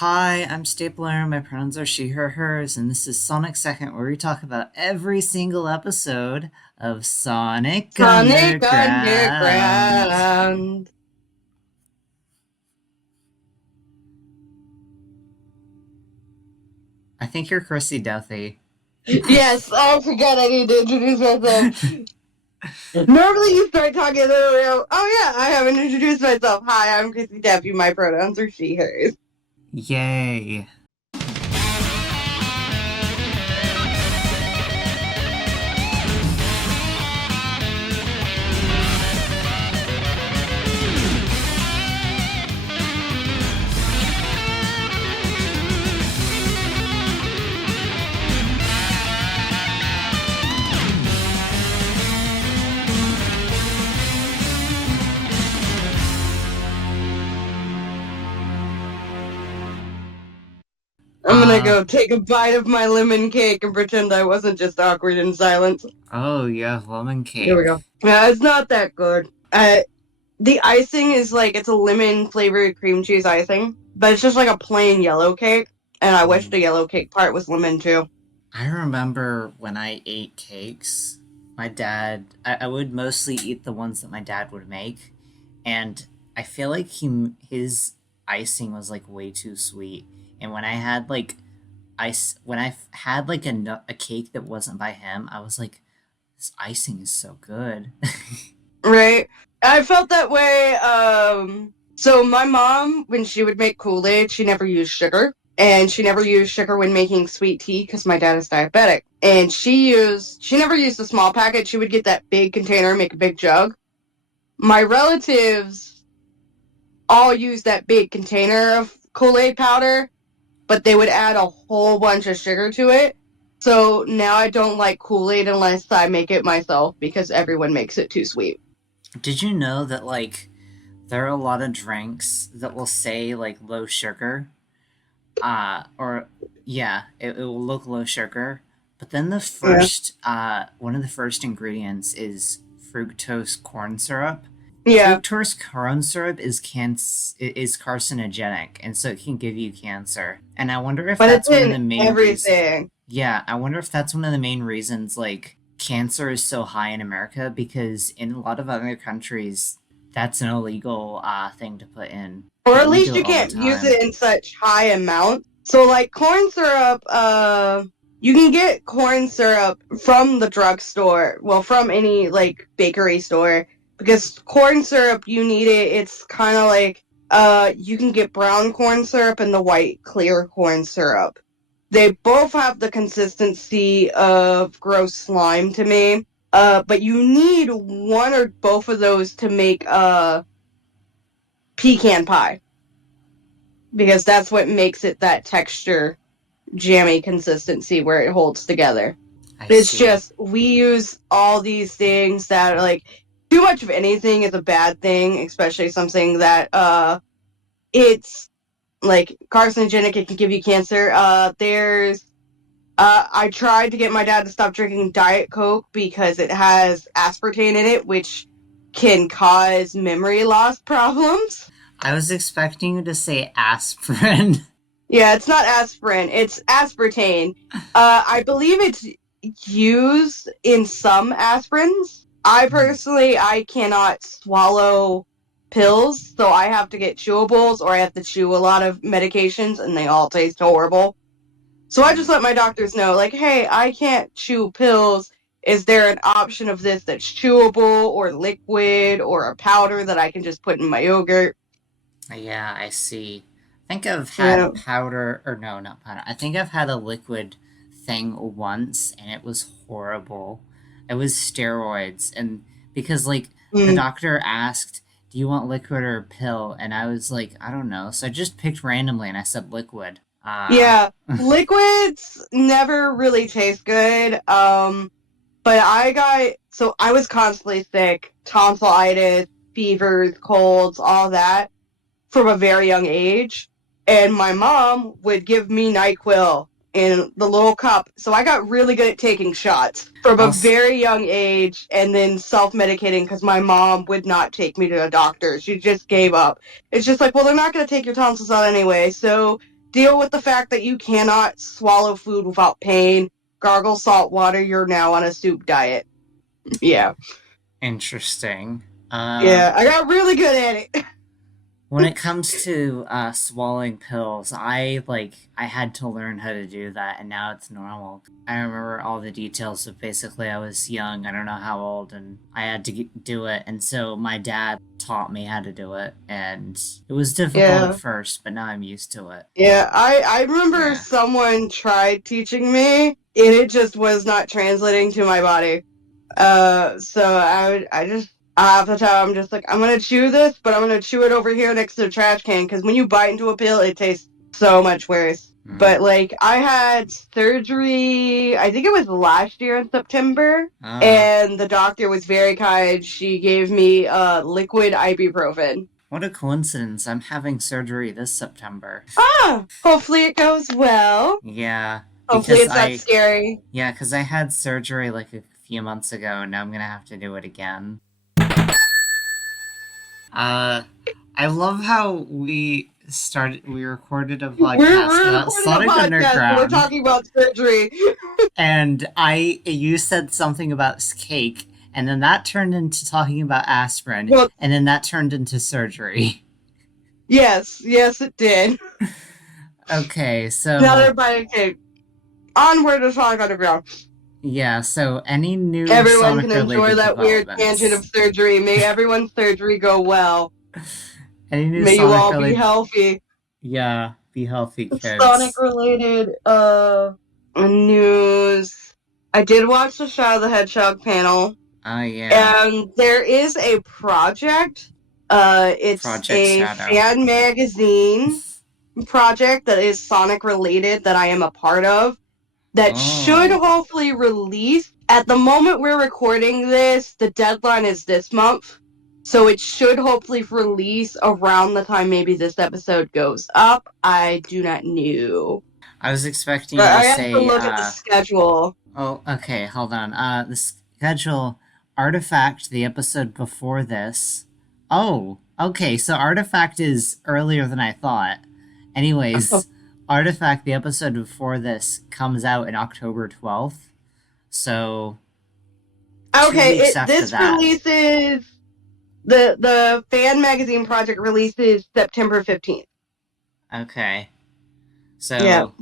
Hi, I'm Stapler. My pronouns are she, her, hers, and this is Sonic Second, where we talk about every single episode of Sonic Sonic Underground. Underground. I think you're Chrissy Duthie. Yes, I forgot I need to introduce myself. Normally you start talking and then we go, oh yeah, I haven't introduced myself. Hi, I'm Chrissy Duffy. My pronouns are she, hers. Yay. I'm gonna go take a bite of my lemon cake and pretend I wasn't just awkward in silence. Oh, yeah, lemon Here we cake. go. Yeah, it's not that good. The icing is like, it's a lemon flavored cream cheese icing, but it's just like a plain yellow cake. And I wish the yellow cake part was lemon too. I remember when I ate cakes, I would mostly eat the ones that my dad would make, and I feel like his icing was like way too sweet. And when I had like when I had like a cake that wasn't by him, I was like, this icing is so good. Right? I felt that way. So my mom, when she would make Kool-Aid, she never used sugar. And she never used sugar when making sweet tea because my dad is diabetic. And she never used the small packet. She would get that big container, make a big jug. My relatives all used that big container of Kool-Aid powder, but they would add a whole bunch of sugar to it. So now I don't like Kool-Aid unless I make it myself because everyone makes it too sweet. Did you know that like there are a lot of drinks that will say like low sugar, or yeah, it will look low sugar, but then Yeah. one of the first ingredients is fructose corn syrup. Yeah. Fructose corn syrup is carcinogenic, and so it can give you cancer. And I wonder if But it's that's one of in the main reasons. everything. Yeah, I wonder if that's one of the main reasons like cancer is so high in America, because in a lot of other countries that's an illegal thing to put in, Or but at we least do it you all the can't use time. it in such high amounts. So like corn syrup, you can get corn syrup from the drugstore, well, from any like bakery store, because corn syrup, you need it. It's kind of like, you can get brown corn syrup and the white clear corn syrup. They both have the consistency of gross slime to me. But you need one or both of those to make pecan pie, because that's what makes it that texture, jammy consistency where it holds together. I It's see. just, we use all these things that are like, too much of anything is a bad thing, especially something that it's like carcinogenic, it can give you cancer. I tried to get my dad to stop drinking Diet Coke because it has aspartame in it, which can cause memory loss problems. I was expecting you to say aspirin. Yeah, it's not aspirin, it's aspartame. I believe it's used in some aspirins. I cannot swallow pills, so I have to get chewables or I have to chew a lot of medications and they all taste horrible. So I just let my doctors know, like, hey, I can't chew pills. Is there an option of this that's chewable or liquid or a powder that I can just put in my yogurt? Yeah, I see. I think I've Yeah. had powder, or no, not powder. I think I've had a liquid thing once, and it was horrible. It was steroids, and because like the Mm. doctor asked, "Do you want liquid or a pill?" and I was like, "I don't know," so I just picked randomly, and I said liquid. Yeah, liquids never really taste good. But I was constantly sick, tonsillitis, fevers, colds, all that from a very young age. And my mom would give me NyQuil in the little cup. So I got really good at taking shots from a I'll very young age and then self-medicating because my mom would not take me to a doctor. She just gave up. It's just like, well, they're not going to take your tonsils out anyway. So deal with the fact that you cannot swallow food without pain, gargle salt water, you're now on a soup diet. Yeah. Interesting. Yeah, I got really good at it. When it comes to swallowing pills, I had to learn how to do that, and now it's normal. I remember all the details of basically I was young, I don't know how old, and I had to do it, and so my dad taught me how to do it, and it was difficult Yeah. at first, but now I'm used to it. Yeah, I remember Yeah. someone tried teaching me, and it just was not translating to my body. So half the time I'm just like, I'm gonna chew this, but I'm gonna chew it over here next to the trash can, because when you bite into a pill, it tastes so much worse. But like, I had surgery, I think it was last year in September, and the doctor was very kind. She gave me liquid ibuprofen. What a coincidence! I'm having surgery this September. Hopefully it goes well. Yeah. Hopefully it's not scary. Yeah, because I had surgery like a few months ago, and now I'm gonna have to do it again. I love how we recorded a podcast about Sonic Underground. We're talking about surgery. And you said something about cake, and then that turned into talking about aspirin, and then that turned into surgery. Yes, it did. Okay, so another bite of cake. Onward to Sonic Underground. Yeah, so any new everyone Sonic can enjoy that weird tangent of surgery. May everyone's surgery go well. Any new May you all be healthy. Yeah, be healthy, kids. Sonic related news. I did watch the Shadow the Hedgehog panel. Yeah. And there is a project. It's a fan magazine project that is Sonic related that I am a part of. That should hopefully release. At the moment we're recording this, the deadline is this month. So it should hopefully release around the time maybe this episode goes up. I do not know. I was expecting you to say... I have to look at the schedule. Oh, okay, hold on. The schedule... Artifact, the episode before this... Oh, okay, so Artifact is earlier than I thought. Anyways... Artifact, the episode before this, comes out on October 12th. So... Okay, this releases... The fan magazine project releases September 15th. Okay. So...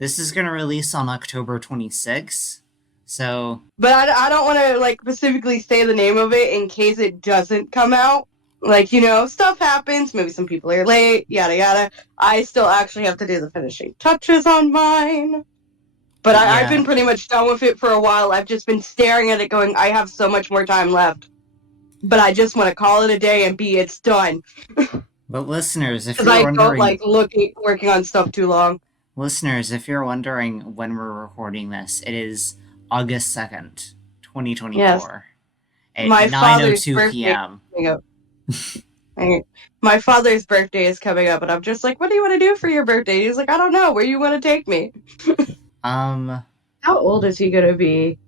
This is going to release on October 26th. So... But I don't want to, specifically say the name of it in case it doesn't come out. Stuff happens. Maybe some people are late, yada yada. I still actually have to do the finishing touches on mine. But I've been pretty much done with it for a while. I've just been staring at it going, I have so much more time left. But I just want to call it a day and it's done. But listeners, if you're wondering... Because I don't working on stuff too long. Listeners, if you're wondering when we're recording this, it is August 2nd, 2024. Yes. At 9:02 p.m. My father's birthday is coming up, and I'm just like, what do you want to do for your birthday? He's like, I don't know. Where you want to take me? How old is he going to be?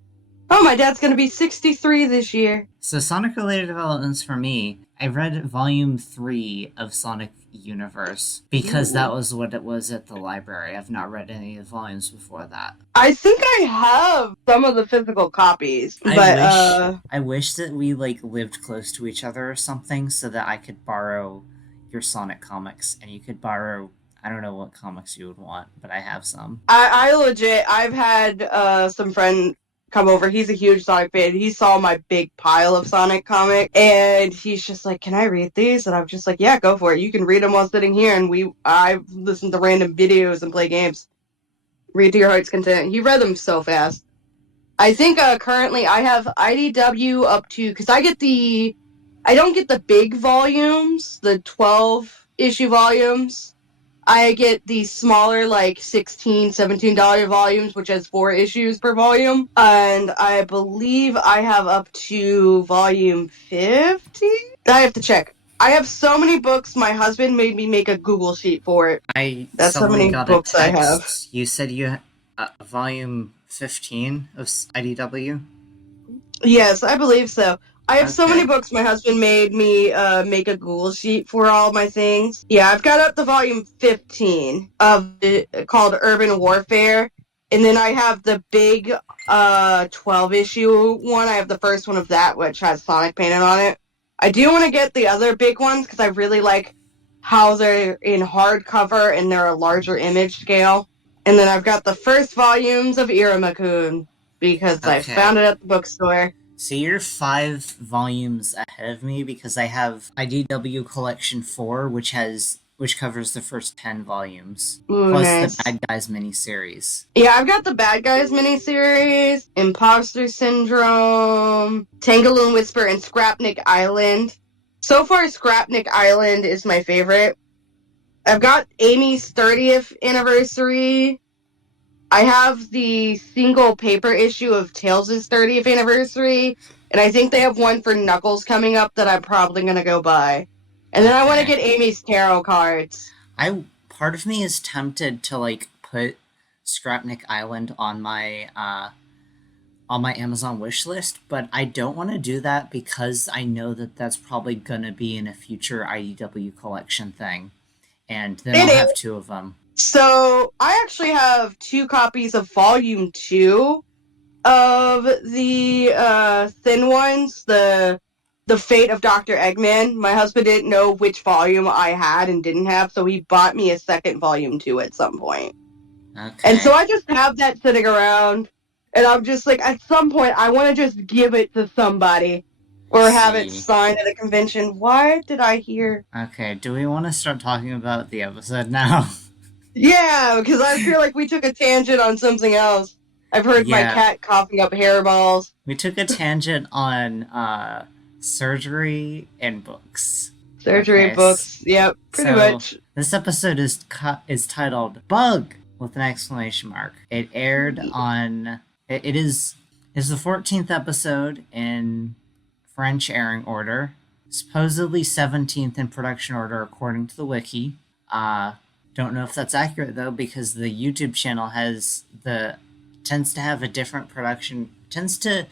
Oh, my dad's going to be 63 this year. So Sonic-related developments for me, I read Volume 3 of Sonic Universe, because that was what it was at the library. I've not read any of the volumes before that. I think I have some of the physical copies, but I wish that we, lived close to each other or something, so that I could borrow your Sonic comics, and you could borrow... I don't know what comics you would want, but I have some. I've had some friend come over. He's a huge Sonic fan. He saw my big pile of Sonic comic, and he's just like, can I read these? And I'm just like, yeah, go for it. You can read them while sitting here, and I listen to random videos and play games. Read to your heart's content. He read them so fast. I think currently I have IDW up to, because I don't get the big volumes, the 12-issue volumes. I get the smaller, $16, $17 volumes, which has 4 issues per volume. And I believe I have up to volume 50? I have to check. I have so many books, my husband made me make a Google sheet for it. That's how many books I have. You said you volume 15 of IDW? Yes, I believe so. I have so many Okay. books. My husband made me make a Google sheet for all my things. Yeah, I've got up to volume 15 of it called Urban Warfare. And then I have the big 12 issue one. I have the first one of that, which has Sonic painted on it. I do want to get the other big ones because I really like how they're in hardcover and they're a larger image scale. And then I've got the first volumes of Iruma-kun because I Okay. found it at the bookstore. So you're 5 volumes ahead of me because I have IDW Collection 4, which covers the first 10 volumes, Ooh, plus the nice. Bad Guys miniseries. Yeah, I've got the Bad Guys miniseries, Imposter Syndrome, Tangaloon Whisper, and Scrapnik Island. So far, Scrapnik Island is my favorite. I've got Amy's 30th anniversary. I have the single paper issue of Tails' 30th anniversary, and I think they have one for Knuckles coming up that I'm probably going to go buy. And then I want to Okay. get Amy's tarot cards. I Part of me is tempted to like put Scrapnik Island on my Amazon wish list, but I don't want to do that because I know that that's probably gonna be in a future IDW collection thing, and then I'll It have is. 2 of them. So I actually have 2 copies of Volume 2 of the thin ones, the Fate of Dr. Eggman. My husband didn't know which volume I had and didn't have, so he bought me a second Volume 2 at some point. And so Okay. I just have that sitting around, and I'm just like, at some point, I want to just give it to somebody I or have it see. signed at a convention. Why did I hear? Okay, do we want to start talking about the episode now? Yeah, because I feel like we took a tangent on something else. I've heard my Yeah, cat coughing up hairballs. we took a tangent on surgery and books. Surgery Okay, books. Yep, pretty so much. this episode is titled "Bug" with an exclamation mark. It aired on. It is the 14th episode in French airing order, supposedly 17th in production order according to the wiki. Don't know if that's accurate though because the YouTube channel tends to have a different production tends to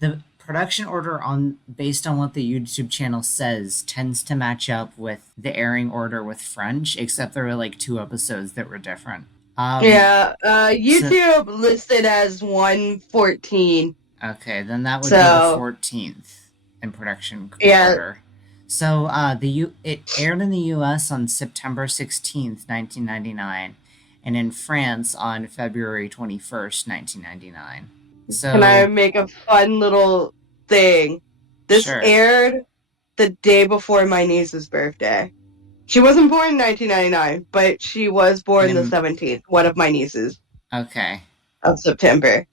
the production order on based on what the YouTube channel says tends to match up with the airing order with French, except there were like 2 episodes that were different. Yeah, So YouTube listed as 114. okay, then that would be the So, 14th in production yeah. order. So it aired in the U.S. on September 16th, 1999, and in France on February 21st, 1999. Can I So make a fun little thing? This sure. aired the day before my niece's birthday. She wasn't born in 1999, but she was born the In 17th, one of my nieces, Okay. of September.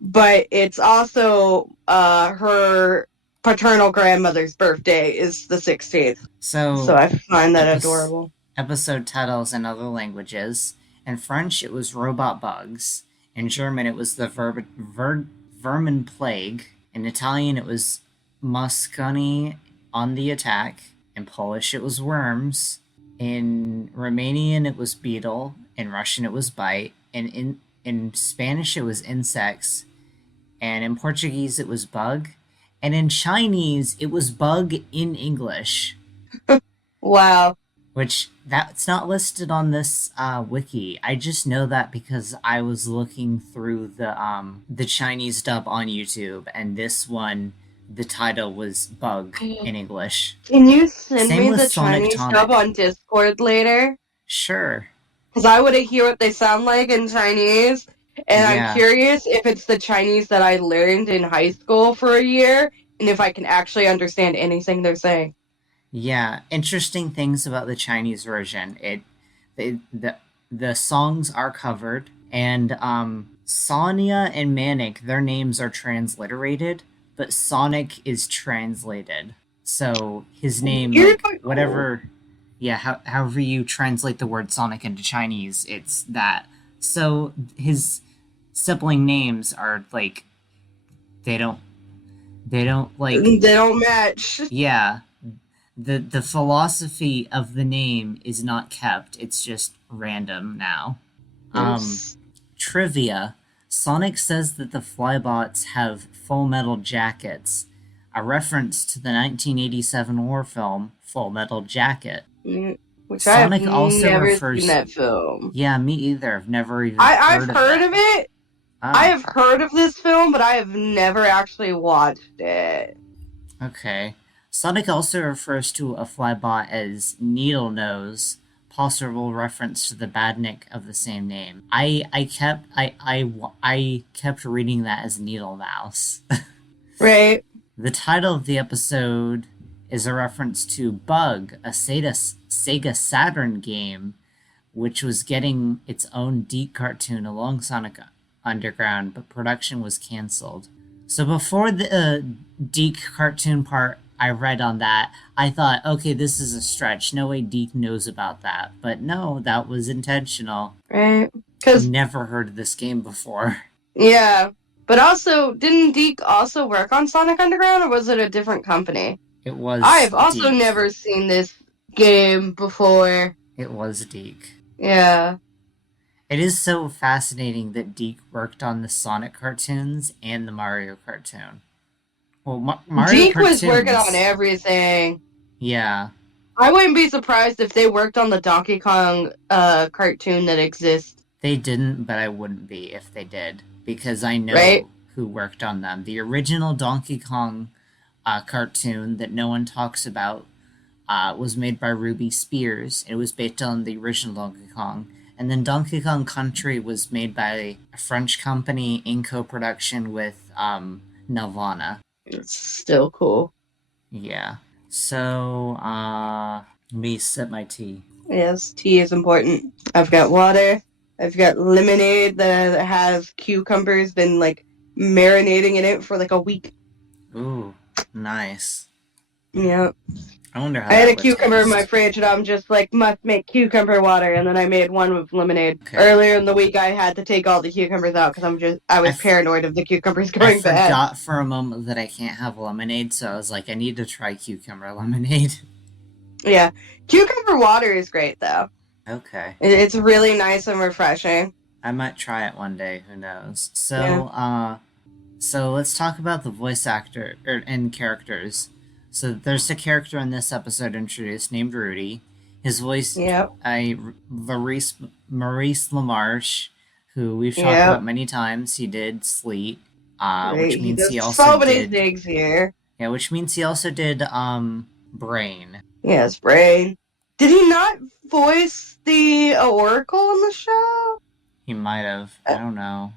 But it's also her paternal grandmother's birthday is the 16th. So So I find that epis adorable. episode titles in other languages. In French, it was Robot Bugs. In German, it was the Vermin Plague. In Italian, it was Mosconi on the Attack. In Polish, it was Worms. In Romanian, it was Beetle. In Russian, it was Bite. And in Spanish, it was Insects. And in Portuguese, it was Bug. And in Chinese, it was Bug in English, Wow. which that's not listed on this wiki. I just know that because I was looking through the Chinese dub on YouTube, and this one, the title was Bug in English. Can you send Same me with the Sonic Chinese dub Tonic. on Discord later? Sure. Because I want to hear what they sound like in Chinese. And I'm Yeah. curious if it's the Chinese that I learned in high school for a year and if I can actually understand anything they're saying. Yeah. Interesting things about the Chinese version. They, the songs are covered, and Sonia and Manic, their names are transliterated, but Sonic is translated. So his name, You're like quite cool. whatever, yeah, however you translate the word Sonic into Chinese, it's that. So his sibling names are like they don't they don't like They don't match. yeah, the philosophy of the name is not kept. It's just random now. Um, Oops. Trivia: Sonic says that the Flybots have full metal jackets, a reference to the 1987 war film Full Metal Jacket. Which Sonic I have also never seen refers. that film. Yeah, me either. I've never even I've heard of heard it. of it. I Oh, have heard of this film, but I have never actually watched it. okay. Sonic also refers to a Flybot as Needle Nose, possible reference to the badnik of the same name. I kept reading that as Needle Mouse. Right. The title of the episode is a reference to Bug, a Sega Saturn game, which was getting its own DiC cartoon along Sonic Underground, but production was cancelled. So before the DiC cartoon part I read on that, I thought, okay, this is a stretch. No way DiC knows about that. But no, that was intentional. Right. Because Never heard of this game before. yeah, but also didn't DiC also work on Sonic Underground, or was it a different company? It was I have also DiC. never seen this game before. It was DiC. Yeah. It is so fascinating that DiC worked on the Sonic cartoons and the Mario cartoon. Well, Mario DiC cartoons, was working on everything. yeah, I wouldn't be surprised if they worked on the Donkey Kong cartoon that exists. they didn't, but I wouldn't be if they did, because I know Right. who worked on them. The original Donkey Kong cartoon that no one talks about was made by Ruby Spears. It was based on the original Donkey Kong. And then Donkey Kong Country was made by a French company in co-production with Nelvana. It's still cool. Yeah. So, let me sip my tea. Yes, tea is important. I've got water. I've got lemonade that has cucumbers, been like marinating in it for like a week. Ooh, nice. Yeah. I wonder how I had that a would cucumber in my taste. fridge, and I'm just like, must make cucumber water, and then I made one with lemonade. Okay. Earlier in the week, I had to take all the cucumbers out because I was f- paranoid of the cucumbers I going bad. forgot for a moment that I can't have lemonade, so I was like, I need to try cucumber lemonade. Yeah, cucumber water is great though. Okay. It's really nice and refreshing. I might try it one day, who knows. So, so let's talk about the voice actor and characters. So there's a character in this episode introduced named Rudy. His voice, Yep. Maurice LaMarche, who we've talked Yep. about many times. He did Sleet, which He means does he also so many did. things here. Yeah, which means he also did Brain. Yes, Brain. Did he not voice the Oracle in the show? He might have. I don't know.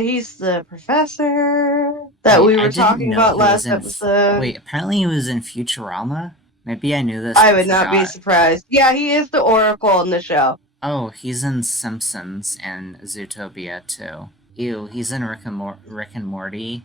He's the professor that Wait, we I were didn't talking know about he was last in episode. Wait, apparently he was in Futurama? Maybe I knew this. I but would not be forgot. surprised. Yeah, he is the Oracle in the show. Oh, he's in Simpsons and Zootopia too. Ew, he's in Rick and Morty.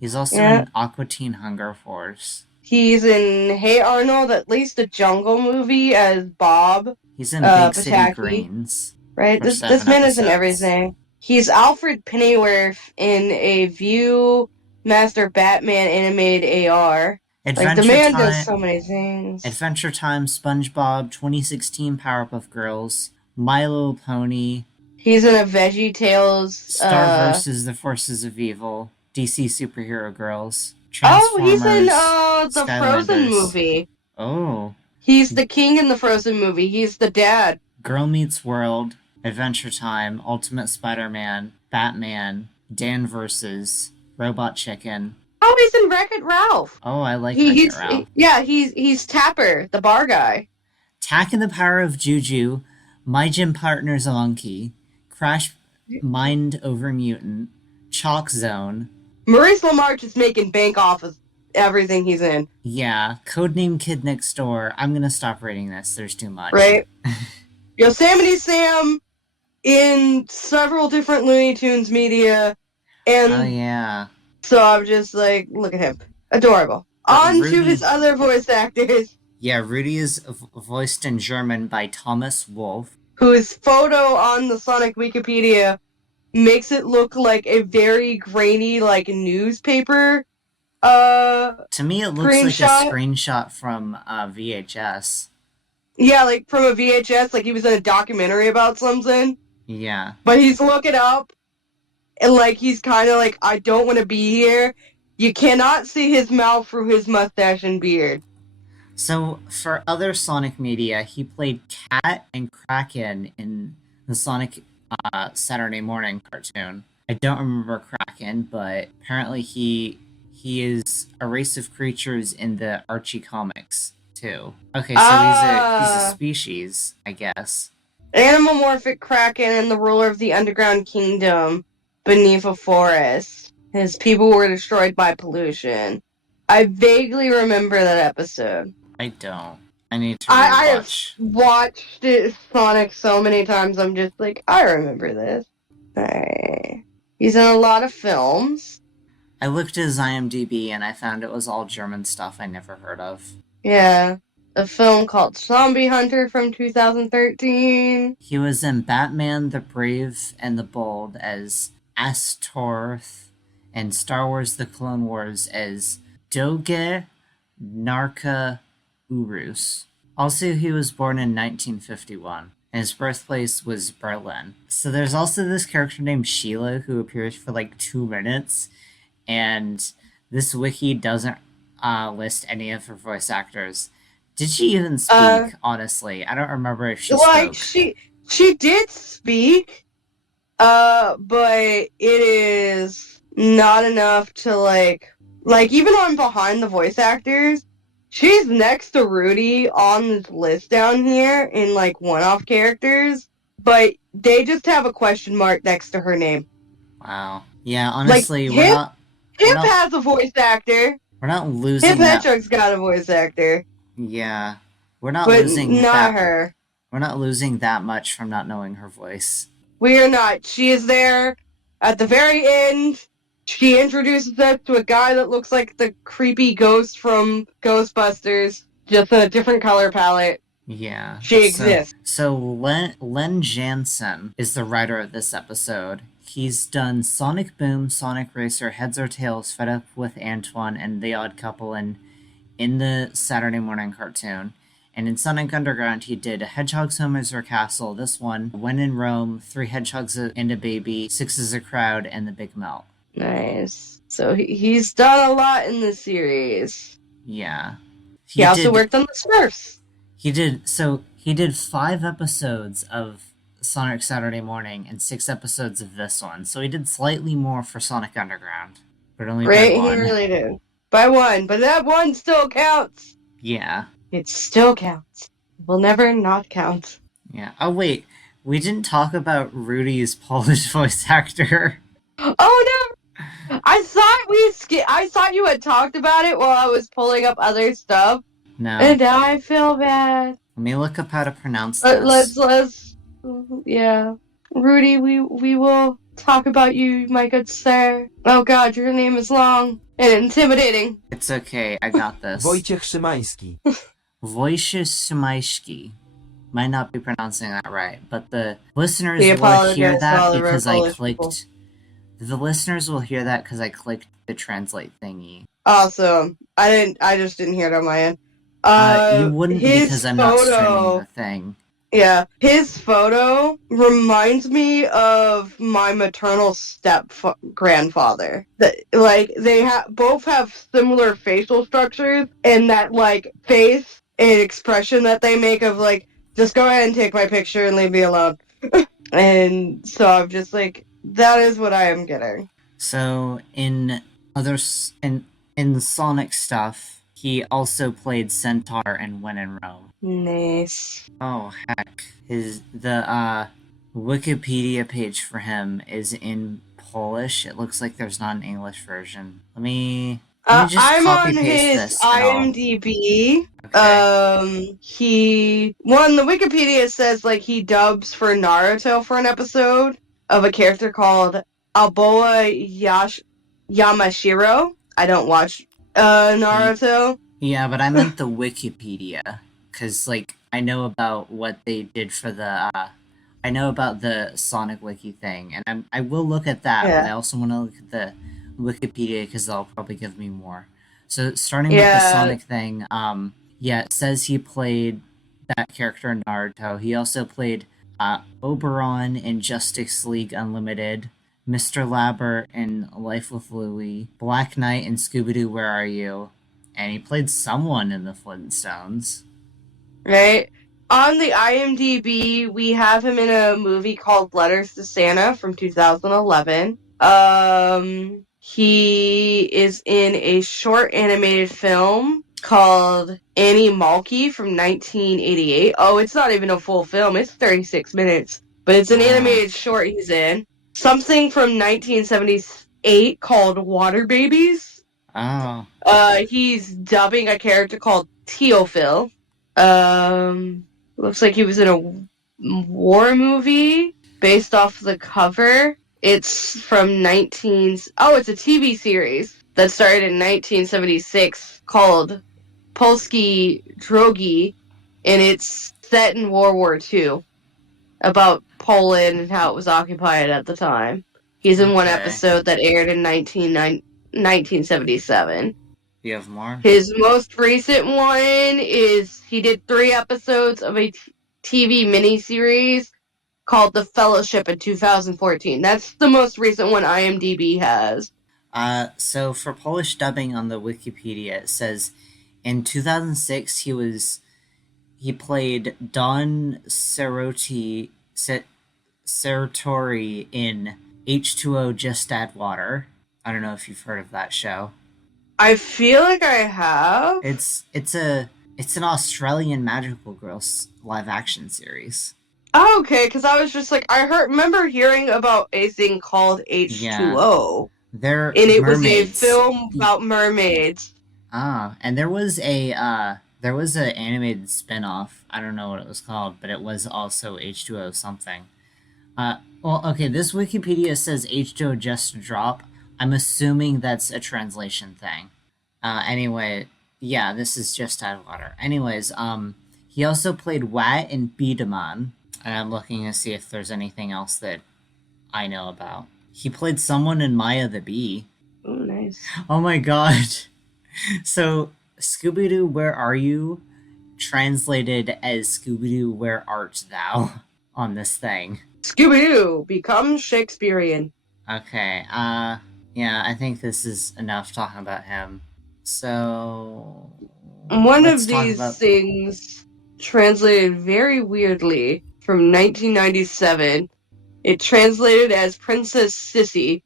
He's also Yeah. in Aqua Teen Hunger Force. He's in Hey Arnold, at least the Jungle movie, as Bob. He's in Big City Pataki. Greens. Right? For This 7 man is in episodes. everything. He's Alfred Pennyworth in a View Master Batman animated AR. Like, Adventure the man Time, does so many things. Adventure Time, SpongeBob, 2016 Powerpuff Girls, My Little Pony, He's in a Veggie Tales. Star vs. the Forces of Evil, DC Superhero Girls, Oh, he's in Transformers, the Frozen Skylanders. movie. Oh, He's the king in the Frozen movie. He's the dad. Girl Meets World, Adventure Time, Ultimate Spider-Man, Batman, Dan vs. Robot Chicken. Oh, he's in Wreck-It Ralph. Oh, I like He's Wreck-It Ralph. he's Tapper, the bar guy. Tack and the Power of Juju, My Gym Partner's a Monkey, Crash Mind Over Mutant, Chalk Zone, Maurice LaMarche is making bank off of everything he's in, yeah, Codename Kid Next Door. I'm gonna stop reading this. There's too much. right? Yosemite Sam in several different Looney Tunes media, and Oh yeah. so I'm just like, look at him, adorable. But On to Rudy- his other voice actors, Yeah, Rudy is voiced in German by Thomas Wolfe. whose photo on the Sonic Wikipedia makes it look like a very grainy, like, newspaper. To me, it looks like Screenshot? a screenshot from VHS. Yeah, like from a VHS, like he was in a documentary about something. Yeah. But he's looking up, and like he's kind of like, I don't want to be here. You cannot see his mouth through his mustache and beard. So, for other Sonic media, he played Cat and Kraken in the Sonic Saturday morning cartoon. I don't remember Kraken, but apparently he is a race of creatures in the Archie comics too. Okay, so he's a species, I guess. Animomorphic Kraken and the ruler of the underground kingdom beneath a forest. His people were destroyed by pollution. I vaguely remember that episode. I don't. I need to I have rewatch. watched it, Sonic so many times. I'm just like, I remember this. Alright. He's in a lot of films. I looked at his IMDb and I found it was all German stuff I never heard of. Yeah. A film called Zombie Hunter from 2013. He was in Batman the Brave and the Bold as Astorth and Star Wars The Clone Wars as Doge Narka Urus. Also, he was born in 1951, and his birthplace was Berlin. So there's also this character named Sheila who appears for like 2 minutes, and this wiki doesn't list any of her voice actors. Did she even speak? Honestly, I don't remember if she spoke. She did speak, but it is not enough to like even on behind the voice actors. She's next to Rudy on this list down here in like one-off characters, but they just have a question mark next to her name. Wow. Yeah, honestly, Hip has a voice actor. We're not losing. Hip Hedgehog's got a voice actor. Yeah, we're not but losing. Not her. We're not losing that much from not knowing her voice. We are not. She is there at the very end. She introduces us to a guy that looks like the creepy ghost from Ghostbusters, just in a different color palette. Yeah. She exists. So Len Jansen is the writer of this episode. He's done Sonic Boom, Sonic Racer, Heads or Tails, Fed Up with Antoine, and The Odd Couple in the Saturday morning cartoon. And in Sonic Underground, he did Hedgehog's Home is Our Castle, this one, When in Rome, 3 Hedgehogs and a Baby, 6 is a Crowd, and The Big Melt. Nice. So he's done a lot in the series. Yeah. He also worked on the Smurfs. He did 5 episodes of Sonic Saturday Morning and 6 episodes of this one. So he did slightly more for Sonic Underground. But only by 1. He really did. By 1. But that 1 still counts. Yeah. It still counts. It will never not count. Yeah. Oh, wait. We didn't talk about Rudy's Polish voice actor. Oh, no! I thought you had talked about it while I was pulling up other stuff. No. And I feel bad. Let me look up how to pronounce this. Let's yeah. Rudy, we will talk about you, my good sir. Oh god, your name is long and intimidating. It's okay, I got this. Wojciech Szymański. Wojciech Szymański. Might not be pronouncing that right, but the listeners will hear that because I clicked... People. The listeners will hear that because I clicked the translate thingy. Awesome. I just didn't hear it on my end. You wouldn't because I'm not streaming the thing. Yeah, his photo reminds me of my maternal step-grandfather. They both have similar facial structures, and that, face and expression that they make of, just go ahead and take my picture and leave me alone. And so I'm just that is what I am getting. So, in the Sonic stuff, he also played Centaur in When in Rome. Nice. Oh heck. The Wikipedia page for him is in Polish. It looks like there's not an English version. Let me just I'm copy on paste his this. IMDb. Okay. The Wikipedia says he dubs for Naruto for an episode of a character called Alboa Yamashiro. I don't watch Naruto. Yeah, but I meant the Wikipedia. Because, I know about what they did for the, I know about the Sonic Wiki thing, and I will look at that, but I also want to look at the Wikipedia, because they'll probably give me more. So, starting with the Sonic thing, it says he played that character in Naruto. He also played Oberon in Justice League Unlimited, Mr. Labbert in Life with Louie, Black Knight in Scooby Doo Where Are You? And he played someone in the Flintstones. Right? On the IMDb, we have him in a movie called Letters to Santa from 2011. He is in a short animated film called Annie Malky from 1988. Oh, it's not even a full film. It's 36 minutes. But it's an animated short he's in. Something from 1978 called Water Babies. Oh. He's dubbing a character called Teofil. Looks like he was in a war movie based off the cover. It's from it's a TV series that started in 1976 called Polski Drogi, and it's set in World War II about Poland and how it was occupied at the time. He's in one episode that aired in 1977. You have more? His most recent one is he did 3 episodes of a TV miniseries called The Fellowship in 2014. That's the most recent one IMDb has. So for Polish dubbing on the Wikipedia, it says in 2006 he played Don Sertori in H2O Just Add Water. I don't know if you've heard of that show. I feel like I have. It's an Australian magical girls live action series. Oh, okay, because I was just like, remember hearing about a thing called H2O. They're and it mermaids. Was a film about mermaids. And there was an animated spin-off. I don't know what it was called, but it was also H2O something. Well, okay, this Wikipedia says H2O Just Drop. I'm assuming that's a translation thing. Anyway, yeah, this is Just Add Water. Anyways, he also played Wat in Biederman, and I'm looking to see if there's anything else that I know about. He played someone in Maya the Bee. Oh, nice. Oh my god. So, Scooby-Doo, Where Are You? Translated as Scooby-Doo, Where Art Thou? On this thing. Scooby-Doo becomes Shakespearean. Okay, yeah, I think this is enough talking about him. So... One of these things translated very weirdly from 1997. It translated as Princess Sissy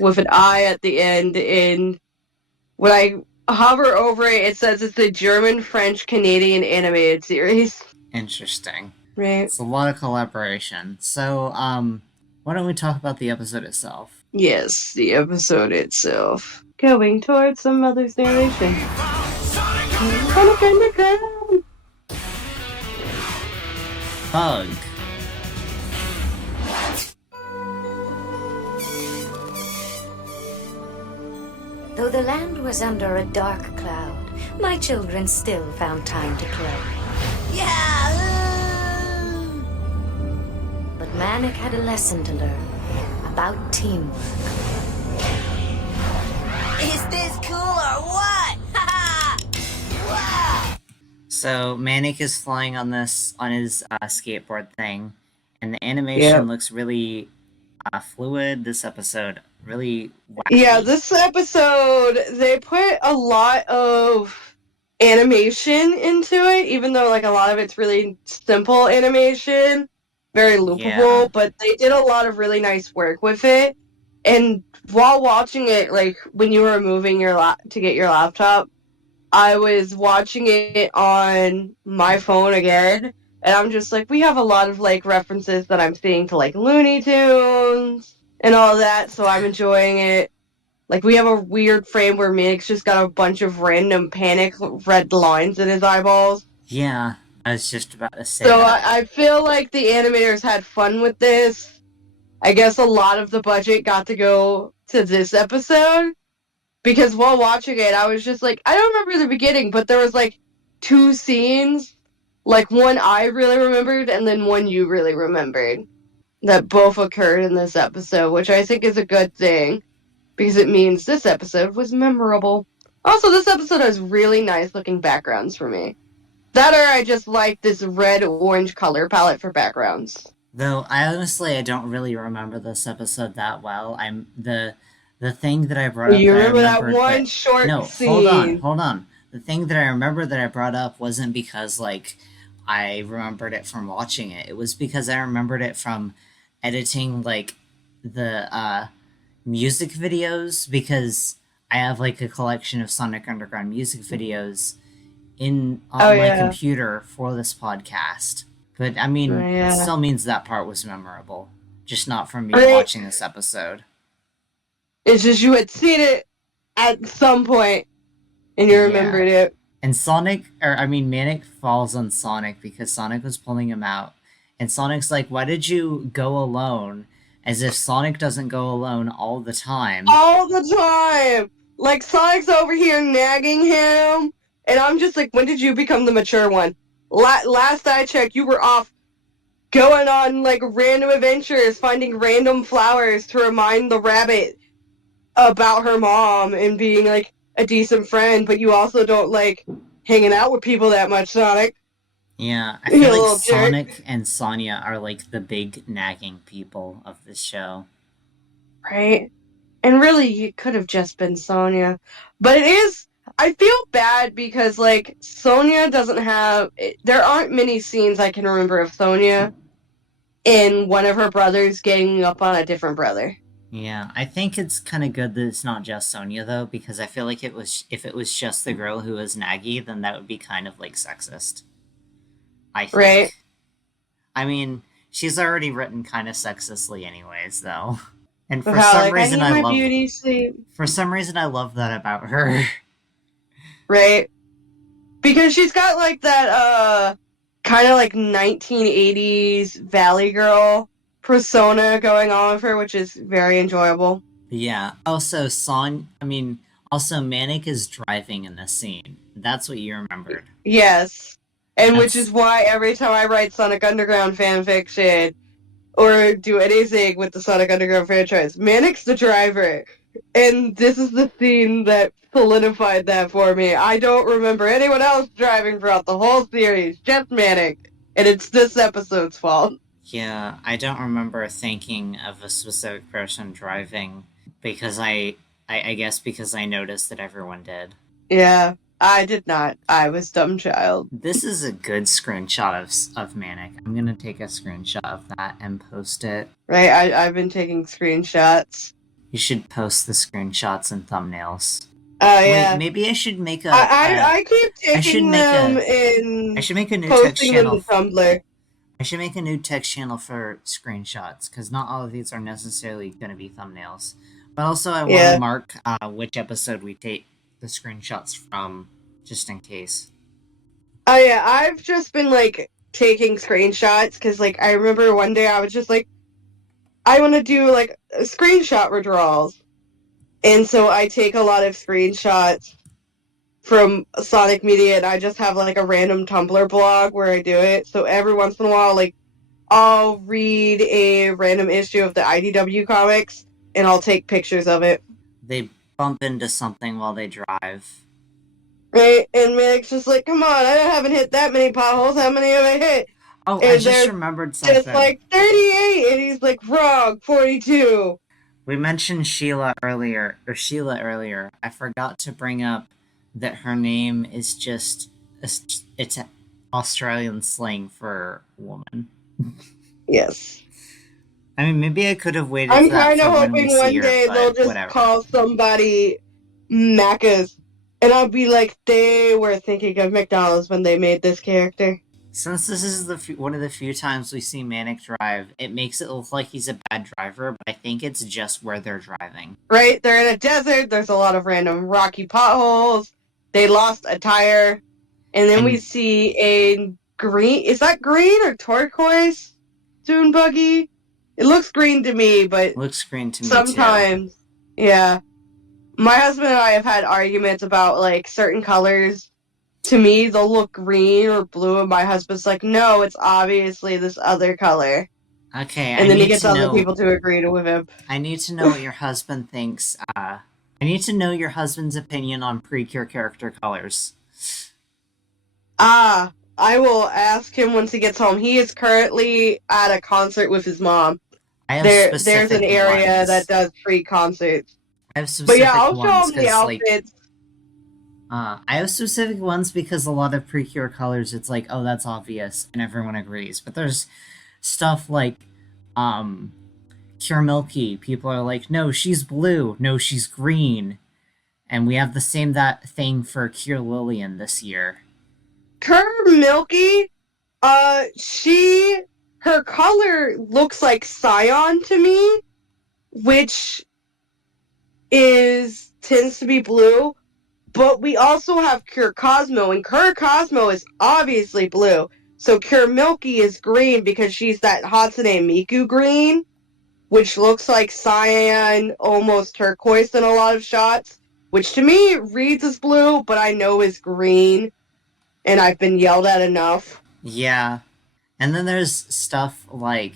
with an I at the end, and when I hover over it, it says it's a German, French, Canadian animated series. Interesting. Right. It's a lot of collaboration. So, why don't we talk about the episode itself? Yes, the episode itself. Going towards some mother's narration. Bug. Though the land was under a dark cloud, my children still found time to play. Yeah! But Manic had a lesson to learn about teamwork. Is this cool or what? Wow! So Manic is flying on his skateboard thing, and the animation looks really fluid. This episode really wacky. Yeah, this episode they put a lot of animation into it, even though like a lot of it's really simple animation, very loopable, but they did a lot of really nice work with it. And while watching it, like when you were moving to get your laptop, I was watching it on my phone again, and I'm just like, we have a lot of like references that I'm seeing to like Looney Tunes and all that, so I'm enjoying it. Like, we have a weird frame where Manic's just got a bunch of random panic red lines in his eyeballs. Yeah, I was just about to say so that. I feel like the animators had fun with this. I guess a lot of the budget got to go to this episode. Because while watching it, I was just like, I don't remember the beginning, but there was like 2 scenes. Like, one I really remembered, and then one you really remembered. That both occurred in this episode, which I think is a good thing. Because it means this episode was memorable. Also, this episode has really nice looking backgrounds for me. That or I just like this red-orange color palette for backgrounds. Though I don't really remember this episode that well. The thing that I brought up You that I remember that remembered one that short no, scene? hold on. The thing that I remember that I brought up wasn't because like I remembered it from watching it. It was because I remembered it from editing like the music videos because I have like a collection of Sonic Underground music videos in Oh on my yeah, computer for this podcast. But I oh, mean, it yeah. still means that part was memorable, just not from me Right. watching this episode. It's just you had seen it at some point and you Yeah. remembered it. And Manic falls on Sonic because Sonic was pulling him out. And Sonic's like, why did you go alone? As if Sonic doesn't go alone all the time. All the time. Like Sonic's over here nagging him, and I'm just like, when did you become the mature one? Last I checked, you were off going on like random adventures, finding random flowers to remind the rabbit about her mom and being like a decent friend, but you also don't like hanging out with people that much, Sonic. Yeah, I You feel like little jerk. Sonic and Sonia are like the big nagging people of this show. Right? And really, it could have just been Sonya. But it is. I feel bad because, like, Sonya doesn't have. There aren't many scenes I can remember of Sonya and one of her brothers getting up on a different brother. Yeah, I think it's kind of good that it's not just Sonia though, because I feel like it was if it was just the girl who was Naggy, then that would be kind of like sexist. I Right? think. I mean, she's already written kind of sexistly, anyways, though. And Of how, like, I need my beauty sleep. for some reason, I love that about her. Right? Because she's got, like, that, kind of like 1980s Valley Girl persona going on with her, which is very enjoyable. Yeah. Also Manic is driving in this scene. That's what you remembered. Yes. And which That's is why every time I write Sonic Underground fanfiction or do anything with the Sonic Underground franchise, Manic's the driver. And this is the scene that solidified that for me. I don't remember anyone else driving throughout the whole series, just Manic. And it's this episode's fault. yeah. I don't remember thinking of a specific person driving because I guess because I noticed that everyone did. Yeah, I did not. I was dumb child. This is a good screenshot of Manic. I'm gonna take a screenshot of that and post it. Right? I've been taking screenshots. You should post the screenshots and thumbnails. Oh, Wait, yeah. maybe I should make a. I keep I should taking make them a. and I should make a new text posting them channel. to Tumblr. I should make a new text channel for screenshots because not all of these are necessarily going to be thumbnails. But also, I want Yeah. to mark which episode we take the screenshots from, just in case. Oh yeah, I've just been like taking screenshots because like I remember one day I was just like, I want to do like screenshot withdrawals, and so I take a lot of screenshots from Sonic Media, and I just have like a random Tumblr blog where I do it. So every once in a while, like I'll read a random issue of the IDW comics, and I'll take pictures of it. They bump into something while they drive. Right, and Manic's just like, come on, I haven't hit that many potholes. How many have I hit? Oh, I And just they're remembered something. just like 38, and he's like, wrong, 42. We mentioned Sheila earlier. I forgot to bring up that her name is just it's Australian slang for woman. Yes. I mean, maybe I could have waited. I'm for that kind of for when we hoping see one her, day but they'll just whatever. call somebody Macca's, and I'll be like, they were thinking of McDonald's when they made this character. Since this is one of the few times we see Manic drive, it makes it look like he's a bad driver, but I think it's just where they're driving. Right? They're in a desert, there's a lot of random rocky potholes, they lost a tire, and then we And- see a green, is that green or turquoise dune buggy? It looks green to me, but Looks green to me too. sometimes, yeah. My husband and I have had arguments about like certain colors. To me, they'll look green or blue, and my husband's like, "No, it's obviously this other color." Okay, And then he gets other people to agree with him. I need to know what your husband thinks. I need to know your husband's opinion on Precure character colors. Ah, I will ask him once he gets home. He is currently at a concert with his mom. I have There's specific an area ones. that does free concerts. I have But yeah, specific I'll show ones him the because, like, outfits. I have specific ones because a lot of Precure colors, it's like, oh, that's obvious, and everyone agrees. But there's stuff like, Cure Milky. People are like, no, she's blue. No, she's green. And we have the same that thing for Cure Lillian this year. Cure Milky, her color looks like cyan to me, which tends to be blue. But we also have Cure Cosmo, and Cure Cosmo is obviously blue. So Cure Milky is green because she's that Hatsune Miku green, which looks like cyan, almost turquoise in a lot of shots, which to me reads as blue, but I know is green, and I've been yelled at enough. Yeah. And then there's stuff like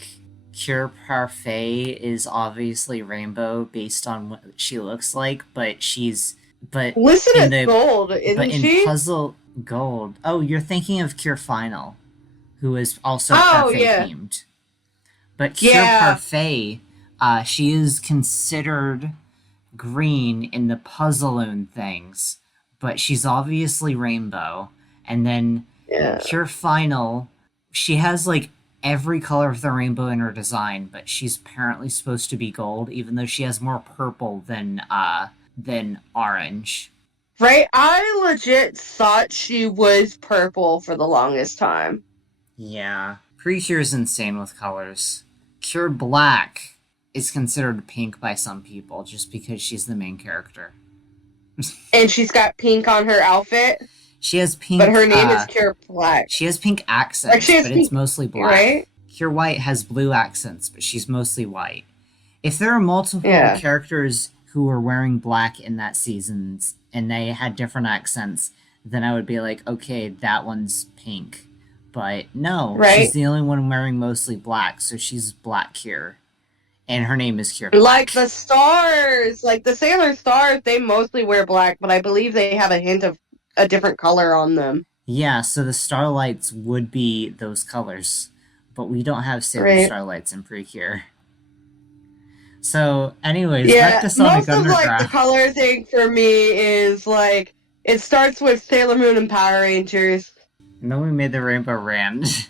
Cure Parfait is obviously rainbow based on what she looks like, but Listed in as gold, but isn't in she? Puzzle Gold. Oh, you're thinking of Cure Final, who is also Oh, Parfait yeah. themed. But Cure Yeah. Parfait, she is considered green in the Puzzleoon things, but she's obviously rainbow. And then Yeah. Cure Final, she has like every color of the rainbow in her design, but she's apparently supposed to be gold, even though she has more purple than orange. Right? I legit thought she was purple for the longest time. Yeah. Precure's insane with colors. Cure Black is considered pink by some people just because she's the main character. And she's got pink on her outfit, She has pink, but her name is Cure Black. she has pink accents, Like, she has but pink- it's mostly black. Right? Cure White has blue accents, but she's mostly white. If there are multiple Yeah. characters who were wearing black in that season and they had different accents, then I would be like, okay, that one's pink. But no, Right. she's the only one wearing mostly black, so she's Black Cure. And her name is Cure Black. Like the stars, like the Sailor Stars, they mostly wear black, but I believe they have a hint of a different color on them. Yeah, so the Starlights would be those colors, but we don't have Sailor Right. Starlights in Precure. So, anyways, Yeah, back to Sonic most of Underground. like the color thing for me is like it starts with Sailor Moon and Power Rangers. And then we made the Rainbow Rand.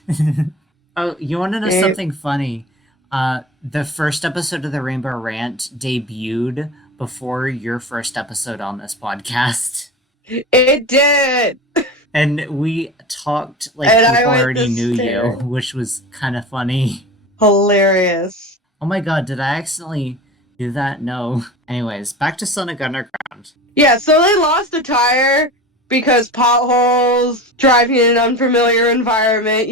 Oh, you want to know Yeah. something funny? The first episode of the Rainbow Rant debuted before your first episode on this podcast. It did. And we talked like And I people went already to knew stare. you, which was kind of funny. Hilarious. Oh my god, did I accidentally do that? No. Anyways, back to Sonic Underground. Yeah, so they lost a tire because potholes, driving in an unfamiliar environment,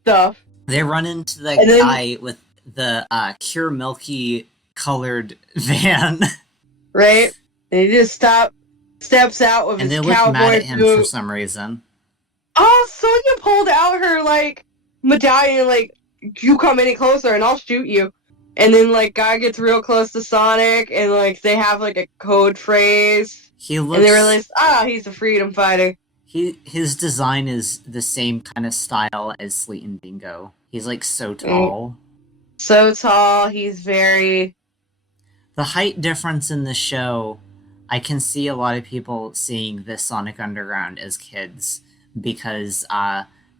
stuff. They run into the And then- guy with the Cure Milky colored van. Right? And he just steps out with And they his look cowboy mad at him boot. for some reason. Oh, Sonya pulled out her, medallion, you come any closer and I'll shoot you. And then, guy gets real close to Sonic, and, they have, a code phrase. He looks. And they realize, he's a freedom fighter. His design is the same kind of style as Sleet and Bingo. He's, so tall. So tall, he's very... The height difference in the show, I can see a lot of people seeing this Sonic Underground as kids, because,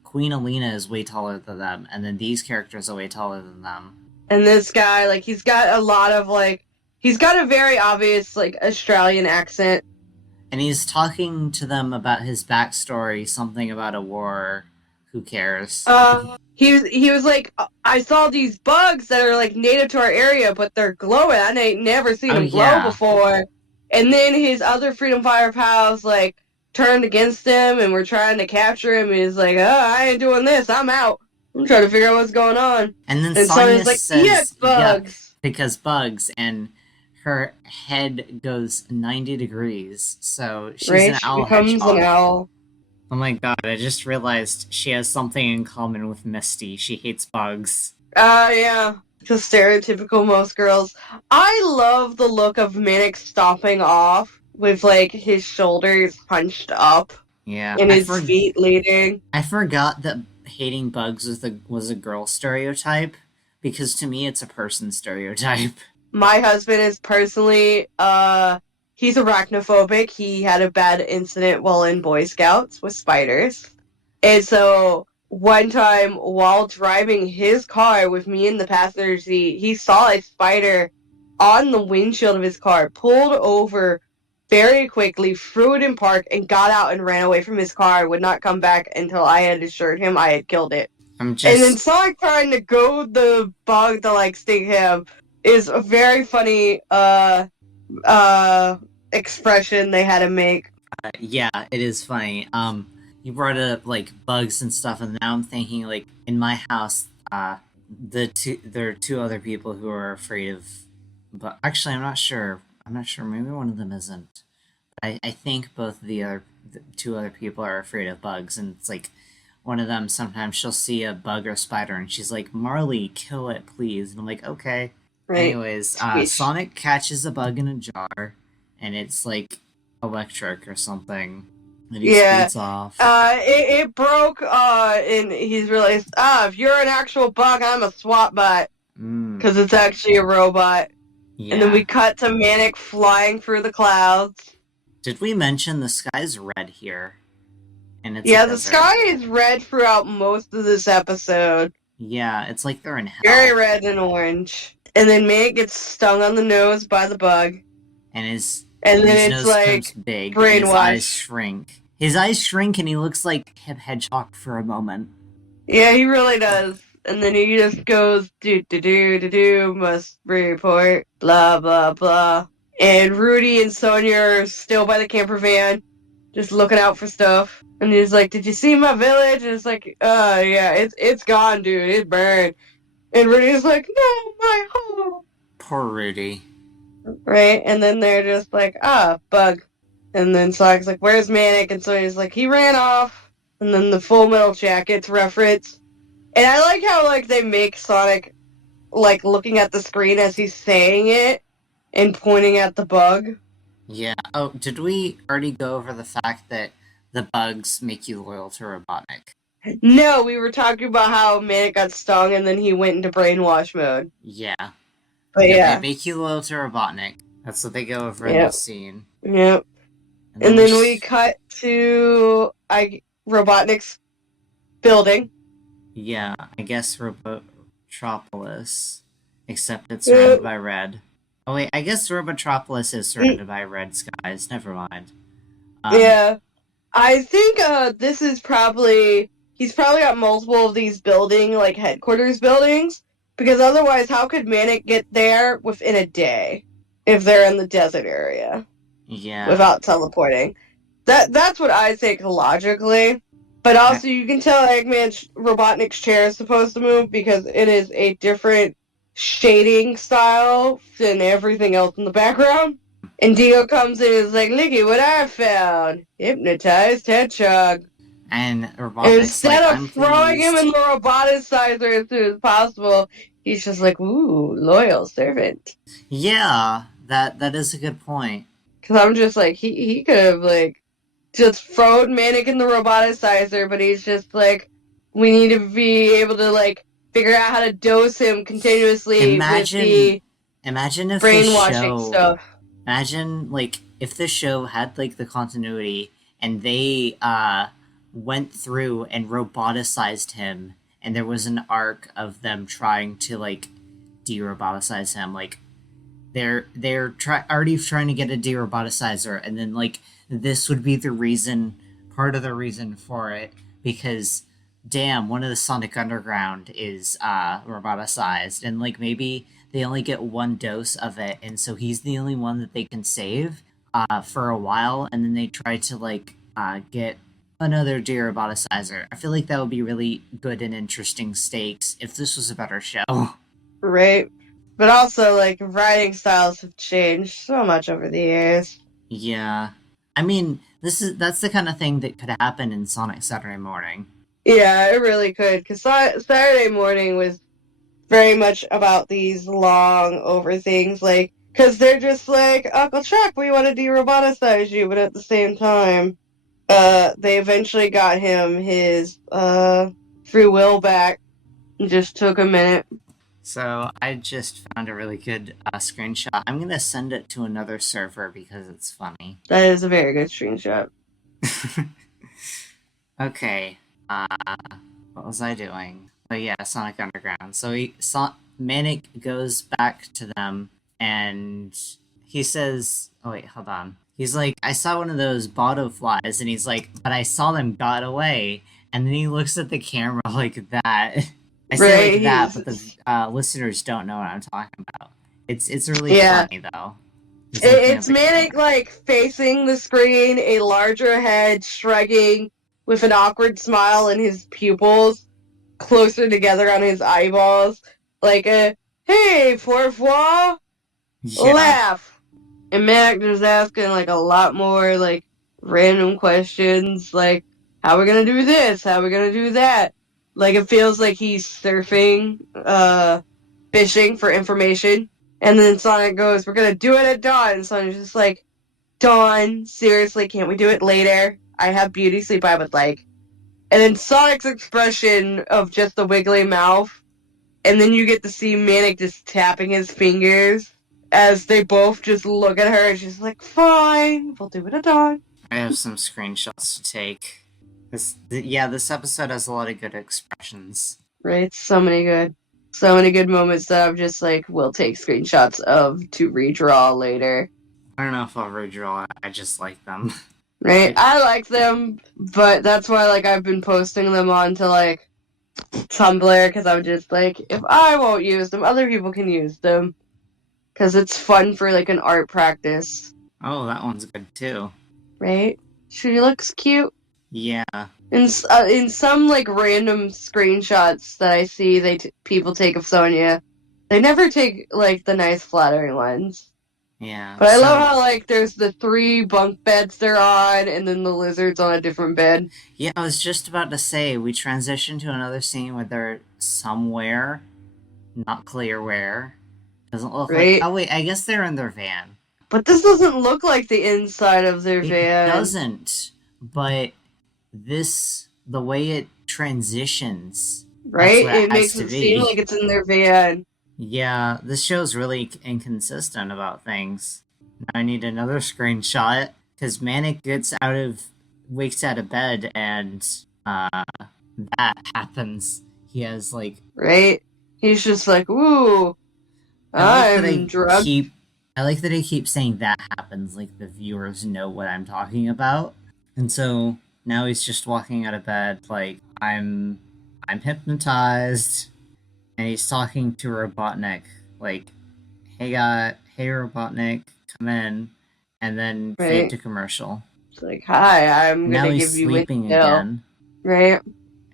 Queen Alina is way taller than them, and then these characters are way taller than them. And this guy, he's got a lot of, he's got a very obvious, Australian accent. And he's talking to them about his backstory, something about a war. Who cares? He was like, I saw these bugs that are, native to our area, but they're glowing. I ain't never seen Oh, them glow yeah. before. And then his other Freedom Fighter pals, turned against him and were trying to capture him. And he's like, I ain't doing this. I'm out. I'm trying to figure out what's going on. And then And Sonya Sonya's like, says, yes, bugs. "Yuck," because bugs, and her head goes 90 degrees, so she's Right? an She owl becomes hedgehog. an owl. Oh my god, I just realized she has something in common with Misty. She hates bugs. Yeah. Just stereotypical most girls. I love the look of Manic stomping off with, his shoulders hunched up. Yeah, and his feet leading. I forgot that hating bugs was a girl stereotype, because to me it's a person stereotype. My husband is personally, he's arachnophobic. He had a bad incident while in Boy Scouts with spiders. And so one time while driving his car with me in the passenger seat, he saw a spider on the windshield of his car, pulled over very quickly, threw it in park, and got out and ran away from his car, would not come back until I had assured him I had killed it. I'm And then just Sonic trying to goad the bug to like sting him is a very funny expression they had to make. yeah, it is funny. You brought up like bugs and stuff, and now I'm thinking like in my house, there are two other people who are afraid of, but actually I'm not sure. I'm not sure. Maybe one of them isn't. I think both of the two other people are afraid of bugs, and it's like one of them sometimes she'll see a bug or spider and she's like, Marley, kill it, please. And I'm like, okay. Right? Anyways, Sonic catches a bug in a jar, and it's like electric or something. And he speeds off. It broke, and he's realized, if you're an actual bug, I'm a SWAT bot. Because it's actually a robot. Yeah. And then we cut to Manic flying through the clouds. Did we mention the sky's red here? And it's the sky is red throughout most of this episode. Yeah, it's like they're in hell. Very red and orange. And then Manic gets stung on the nose by the bug. And his then nose it's like becomes big. brainwash. And his eyes shrink. His eyes shrink and he looks like Hedgehog for a moment. Yeah, he really does. And then he just goes, do, must report, blah, blah, blah. And Rudy and Sonia are still by the camper van, just looking out for stuff. And he's like, did you see my village? And it's like, yeah, it's gone, dude. It's burned. And Rudy's like, no, my home. Poor Rudy. Right? And then they're just like, bug. And then Sonic's like, where's Manic? And so he's like, he ran off. And then the Full Metal Jacket's reference. And I like how, like, they make Sonic, like, looking at the screen as he's saying it and pointing at the bug. Yeah. Oh, did we already go over the fact that the bugs make you loyal to Robotnik? No, we were talking about how Manic got stung and then he went into brainwash mode. Yeah. But yeah. They make you loyal to Robotnik. That's what they go over in this scene. Yep. And then we cut to Robotnik's building. Yeah, I guess Robotropolis. Except it's surrounded by red. Oh wait, I guess Robotropolis is surrounded by red skies. Never mind. Yeah. I think this is probably... He's probably got multiple of these like, headquarters buildings. Because otherwise, how could Manic get there within a day? If they're in the desert area. Yeah. Without teleporting. That's what I think logically. But also, you can tell Robotnik's chair is supposed to move because it is a different shading style than everything else in the background. And Dio comes in and is like, look at what I found. Hypnotized hedgehog. And Robotnik's instead like, of throwing him in the roboticizer as soon as possible, he's just like, ooh, loyal servant. Yeah, that is a good point. Because I'm just like, he could have, like, just thrown Manic in the roboticizer, but he's just like, we need to be able to, like, figure out how to dose him continuously with the imagine if brainwashing stuff. Imagine, like, if the show had, like, the continuity, and they, went through and roboticized him, and there was an arc of them trying to, like, de-roboticize him, like, they're already trying to get a de-roboticizer, and then, like, this would be part of the reason for it, because, damn, one of the Sonic Underground is, roboticized, and, like, maybe they only get one dose of it, and so he's the only one that they can save, for a while, and then they try to, like, get another de-roboticizer. I feel like that would be really good and interesting stakes if this was a better show. Right. But also, like, writing styles have changed so much over the years. Yeah. I mean, that's the kind of thing that could happen in Sonic Saturday Morning. Yeah, it really could, because Saturday Morning was very much about these long over things, like, because they're just like, Uncle Chuck, we want to de-roboticize you, but at the same time, they eventually got him his free will back. It just took a minute. So I just found a really good screenshot. I'm gonna send it to another server because it's funny. That is a very good screenshot. Okay. What was I doing? Oh yeah, Sonic Underground. So Manic goes back to them and he says, "Oh wait, hold on." He's like, "I saw one of those bottle flies," and he's like, "But I saw them got away." And then he looks at the camera like that. I say like that, but the listeners don't know what I'm talking about. It's really funny though. It's Manic like facing the screen, a larger head shrugging with an awkward smile and his pupils closer together on his eyeballs, like a "Hey, Fourfois, laugh." And Manic just asking like a lot more like random questions, like how are we gonna do this? How are we gonna do that? Like it feels like he's surfing, fishing for information. And then Sonic goes, "We're gonna do it at dawn." And Sonic's just like, "Dawn, seriously, can't we do it later? I have beauty sleep I would like." And then Sonic's expression of just the wiggly mouth, and then you get to see Manic just tapping his fingers as they both just look at her and she's like, "Fine, we'll do it at dawn." I have some screenshots to take. This episode has a lot of good expressions. Right? So many good moments that I'm just like, we'll take screenshots of to redraw later. I don't know if I'll redraw it. I just like them. Right? I like them, but that's why like I've been posting them onto like Tumblr because I'm just like, if I won't use them, other people can use them because it's fun for like an art practice. Oh, that one's good too. Right? She looks cute. Yeah. In some like random screenshots that I see, people take of Sonya, they never take like the nice flattering ones. Yeah. But I love how like there's the 3 bunk beds they're on, and then the lizard's on a different bed. Yeah, I was just about to say we transition to another scene where they're somewhere, not clear where. Doesn't look right? like. Oh wait, I guess they're in their van. But this doesn't look like the inside of their van. It doesn't. But the way it transitions, right? It makes it seem like it's in their van. Yeah, this show's really inconsistent about things. Now I need another screenshot because Manic wakes out of bed and that happens. He has like right. He's just like, "Ooh, I'm drunk." I like that I keep saying that happens, like the viewers know what I'm talking about, and so now he's just walking out of bed like I'm hypnotized. And he's talking to Robotnik, like, hey Robotnik, come in, and then fade to commercial. It's like, "Hi, I'm now gonna he's give you sleeping again. Right.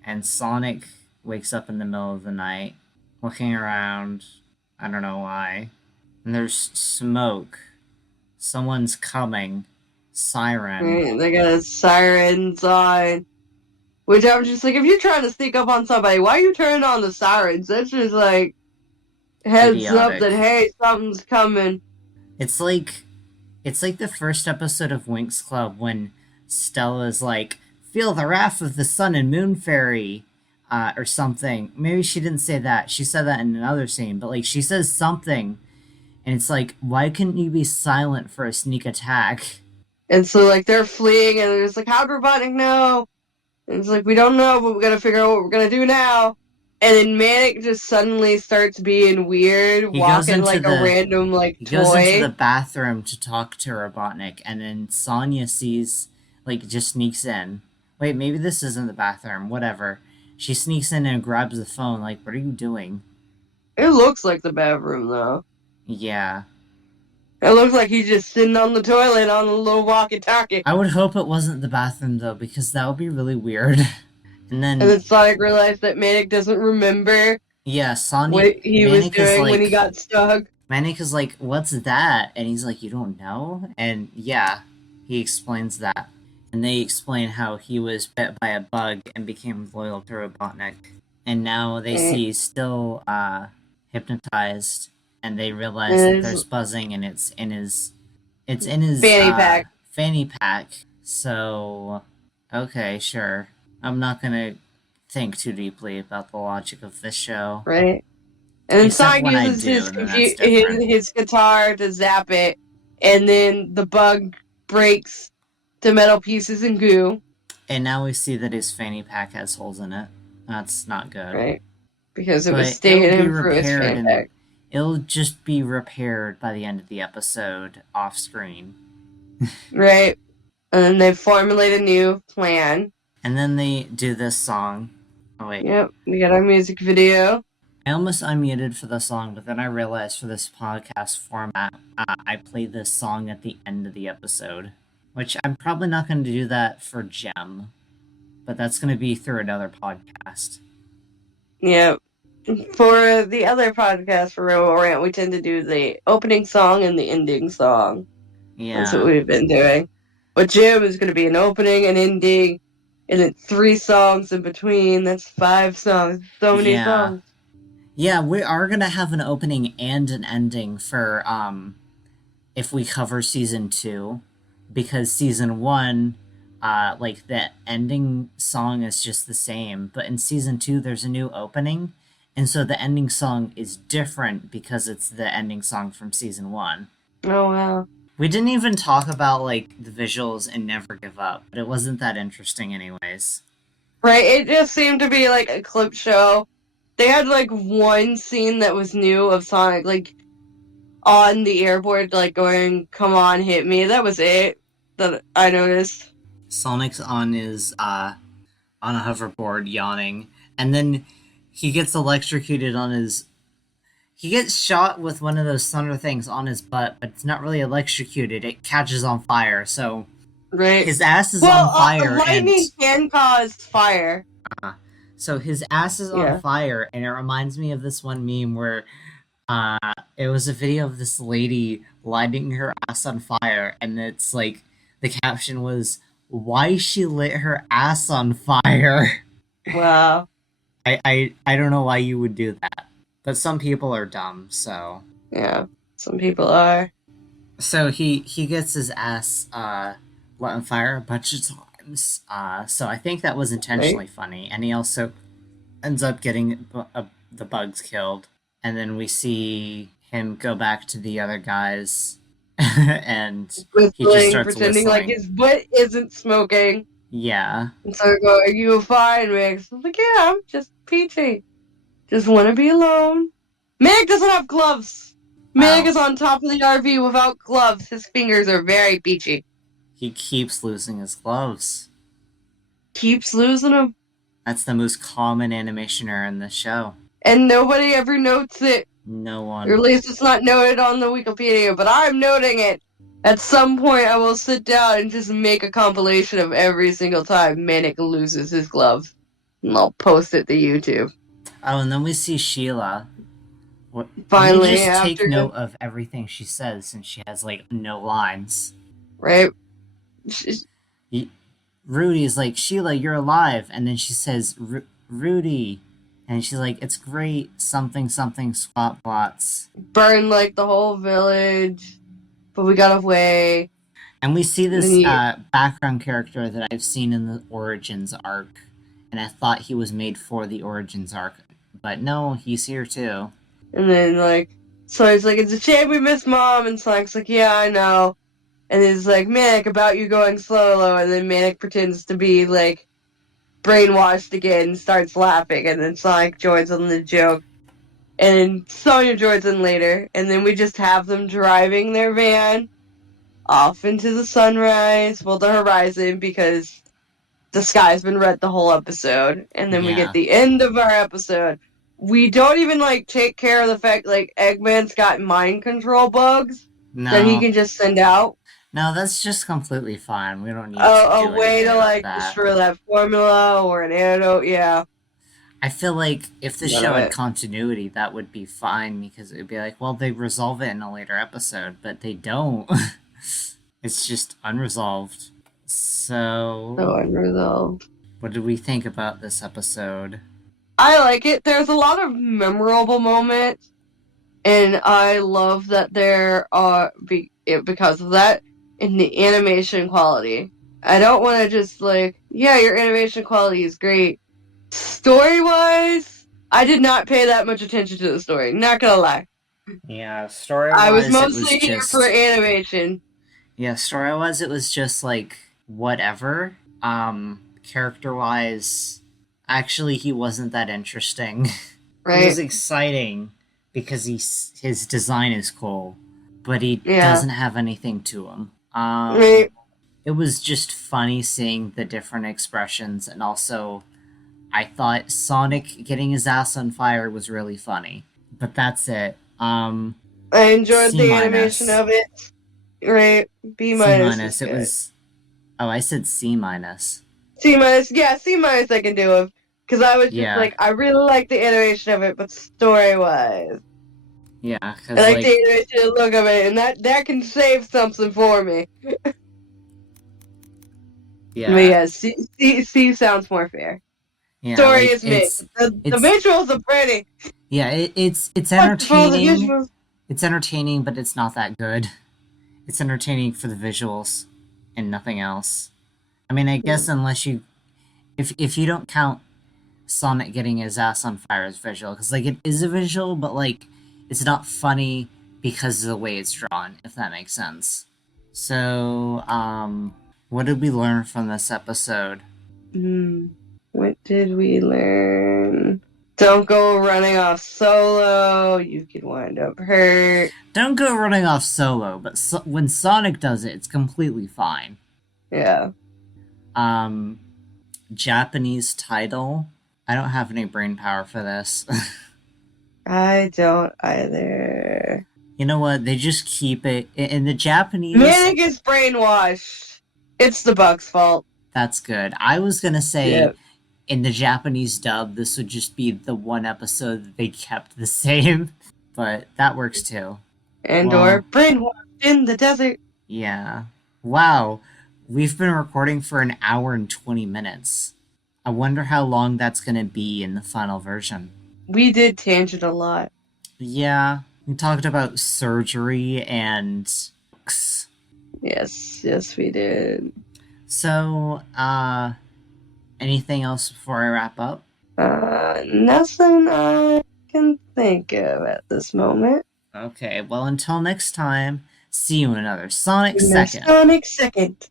And Sonic wakes up in the middle of the night, looking around, I don't know why. And there's smoke. Someone's coming. Siren. Right, they got sirens on. Which I'm just like, if you're trying to sneak up on somebody, why are you turning on the sirens? That's just like heads up that hey, something's coming. It's like the first episode of Winx Club when Stella's like, "Feel the wrath of the sun and moon fairy," or something. Maybe she didn't say that. She said that in another scene, but like she says something, and it's like, why couldn't you be silent for a sneak attack? And so like they're fleeing, and they're just like, "How'd Robotnik know?" And it's like, "We don't know, but we gotta figure out what we're gonna do now." And then Manic just suddenly starts being weird, walking like a random like toy. He goes into the bathroom to talk to Robotnik, and then Sonya sees, like, just sneaks in. Wait, maybe this isn't the bathroom. Whatever. She sneaks in and grabs the phone. Like, what are you doing? It looks like the bathroom, though. Yeah. It looks like he's just sitting on the toilet on a little walkie-talkie. I would hope it wasn't the bathroom, though, because that would be really weird. And then Sonic realized that Manic doesn't remember what he was doing when he got stuck. Manic is like, "What's that?" And he's like, "You don't know?" And yeah, he explains that. And they explain how he was bit by a bug and became loyal to Robotnik. And now they see he's still hypnotized, and they realize that there's buzzing, and it's in his fanny pack. Fanny pack. So Okay, sure. I'm not gonna think too deeply about the logic of this show. right? And then Except Sonic when I uses do, his then that's different. his guitar to zap it, and then the bug breaks to metal pieces and goo, And now we see that his fanny pack has holes in it. That's not good. right? Because it was But it'll stinging be him through his repaired, fan and pack. it'll just be repaired by the end of the episode off screen. Right. And then they formulate a new plan. And then they do this song. Oh wait, Yep, we got our music video. I almost unmuted for the song, but then I realized for this podcast format, I play this song at the end of the episode. Which I'm probably not going to do that for Gem, but that's going to be through another podcast. Yep. For the other podcast for Robo Rant, we tend to do the opening song and the ending song. That's what Yeah. we've been doing. But Jim is going to be an opening, an ending, and then 3 songs in between. That's 5 songs. So many Yeah. songs. Yeah, we are going to have an opening and an ending for if we cover season 2, because season 1 like the ending song is just the same, but in season 2 there's a new opening, and so the ending song is different because it's the ending song from season 1. Oh, wow. We didn't even talk about like the visuals in Never Give Up, but it wasn't that interesting anyways. Right, it just seemed to be like a clip show. They had like one scene that was new of Sonic, like on the airboard, like going, "Come on, hit me." That was it that I noticed. Sonic's on his on a hoverboard yawning, and then he gets electrocuted on his. He gets shot with one of those thunder things on his butt, but it's not really electrocuted. It catches on fire, so Right. his ass is on fire. Lightning can cause fire. So his ass is on Yeah. fire, and it reminds me of this one meme where it was a video of this lady lighting her ass on fire, and it's like the caption was, "Why she lit her ass on fire?" Wow. I don't know why you would do that, but some people are dumb. So Yeah, some people are. he gets his ass lit on fire a bunch of times. So I think that was intentionally funny, and he also ends up getting the bugs killed, and then we see him go back to the other guys, and Whistling, starts pretending like whistling. his butt isn't smoking. Yeah, And so I go, "Are you fine, Max?" I'm like, "Yeah, I'm just peachy. Just want to be alone." Meg doesn't have gloves. Meg Wow. is on top of the RV without gloves. His fingers are very peachy. he keeps losing his gloves. Keeps losing them. That's the most common animation error in the show. And nobody ever notes it. No one. Or at least it's not noted on the Wikipedia, but I'm noting it. At some point, I will sit down and just make a compilation of every single time Manic loses his glove. And I'll post it to YouTube. Oh, and then we see Sheila. Finally, we just after take note of everything she says since she has like no lines. right? Rudy's like, "Sheila, you're alive," and then she says, "Rudy," and she's like, "It's great, something something squat plots." Burned like the whole village, but we got away. And we see this Yeah. background character that I've seen in the Origins arc, and I thought he was made for the Origins arc, but no, he's here too. And then, like, Sonic's like, "It's a shame we missed Mom," and Sonic's like, "Yeah, I know." And he's like, "Manic, about you going solo," and then Manic pretends to be, like, brainwashed again and starts laughing, and then Sonic joins on the joke. And then Sonya joins in later, and then we just have them driving their van off into the sunrise, well, the horizon, because the sky's been red the whole episode. And then we Yeah. get the end of our episode. We don't even, like, take care of the fact, like, Eggman's got mind control bugs that he No, can just send out. no, that's just completely fine. We don't need to A do way anything to, about like, that. destroy that formula or an antidote, yeah. I feel like if the None show of had it. continuity, that would be fine, because it would be like, well, they resolve it in a later episode, but they don't. It's just unresolved. So, So unresolved. what did we think about this episode? I like it. There's a lot of memorable moments, and I love that there are because of that in the animation quality. I don't want to just like Yeah, your animation quality is great. Story-wise, I did not pay that much attention to the story. Not gonna lie. Yeah, story I was wise, it was mostly here for just animation. yeah, story wise, it was just like whatever. Character wise, actually, he wasn't that interesting. He was Right? exciting because his design is cool, but he Yeah. doesn't have anything to him. Right. It was just funny seeing the different expressions, and also I thought Sonic getting his ass on fire was really funny. But that's it. I enjoyed C the minus. animation of it. Right. B C minus. minus. It was. Oh, I said C minus. C minus. Yeah, C minus I can do of. Because I was just Yeah. like, I really like the animation of it, but story-wise, Yeah, I because like like the animation and look of it, and that can save something for me. yeah, But yeah, C sounds more fair. yeah, Story like, is mid. The it's visuals are pretty. yeah, it's Wonderful, the entertaining. visuals. It's entertaining, but it's not that good. It's entertaining for the visuals and nothing else. I mean, I guess unless you, if you don't count Sonic getting his ass on fire as visual, because like it is a visual, but like it's not funny because of the way it's drawn, if that makes sense. So, what did we learn from this episode? What did we learn? Don't go running off solo. You could wind up hurt. Don't go running off solo, but when Sonic does it, it's completely fine. Yeah. Japanese title. I don't have any brain power for this. I don't either. You know what? They just keep it in the Japanese. Manic is brainwashed. It's the bug's fault. That's good. I was gonna say Yep. in the Japanese dub, this would just be the one episode that they kept the same, but that works too. And Wow. or brainwashed in the desert. Yeah. Wow. We've been recording for an hour and 20 minutes. I wonder how long that's gonna be in the final version. We did tangent a lot. Yeah. We talked about surgery and books. Yes, we did. So, anything else before I wrap up? Nothing I can think of at this moment. Okay, well, until next time, see you in another Sonic Second. Sonic Second.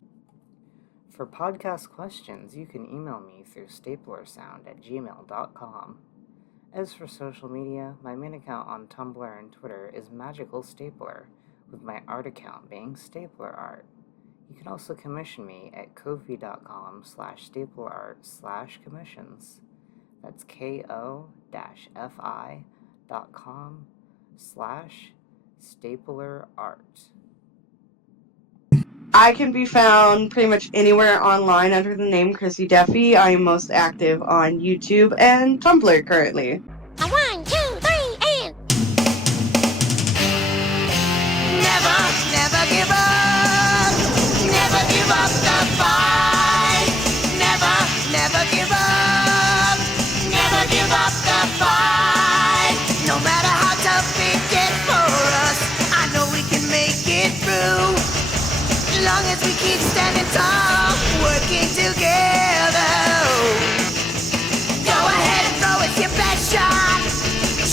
For podcast questions, you can email me through staplersound@gmail.com. As for social media, my main account on Tumblr and Twitter is Magical Stapler, with my art account being Stapler Art. You can also commission me at ko-fi.com/staplerart/commissions. That's ko-fi.com/staplerart. I can be found pretty much anywhere online under the name Chrissy Duffy. I am most active on YouTube and Tumblr currently. 1, 2, 3, and never give up. Never give up the fight. Never give up. Never give up the fight. No matter how tough it gets for us, I know we can make it through. As long as we keep standing tall, working together. Go ahead and throw it your best shot.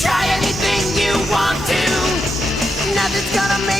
Try anything you want to. Nothing's gonna make